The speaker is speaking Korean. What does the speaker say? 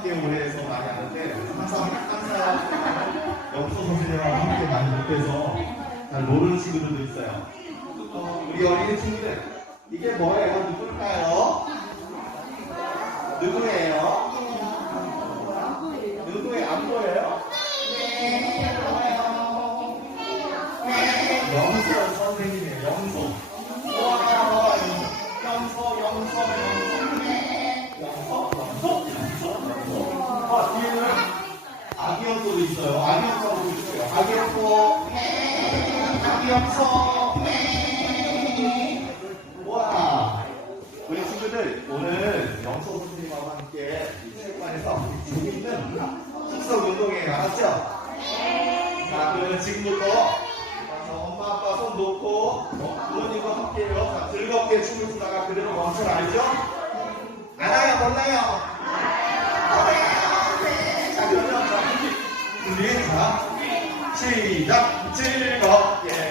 함께 오래해서 많이 아는데 항상 항상 영수 선생님과 함께 많이 못해서 잘 모르는 친구들도 있어요. 어, 우리 어린이 친구들 이게 뭐예요? 누굴까요? 누구예요? 누구예요? 안 보여요? 네. 영서 선생님 있어요. 아기 영서도 있어요. 아기 영서. 와. 우리 친구들 오늘 영서 선생님과 함께 이 체육관에서 재밌는 숙석 운동회에 알았죠? 자, 그러면 지금부터 자, 엄마 아빠 손 놓고 어, 부모님과 함께요. 자, 즐겁게 춤을 추다가 그대로 멈춰라 알죠? 알아요, 몰라요? 준비, 자, 시작. 즐겁게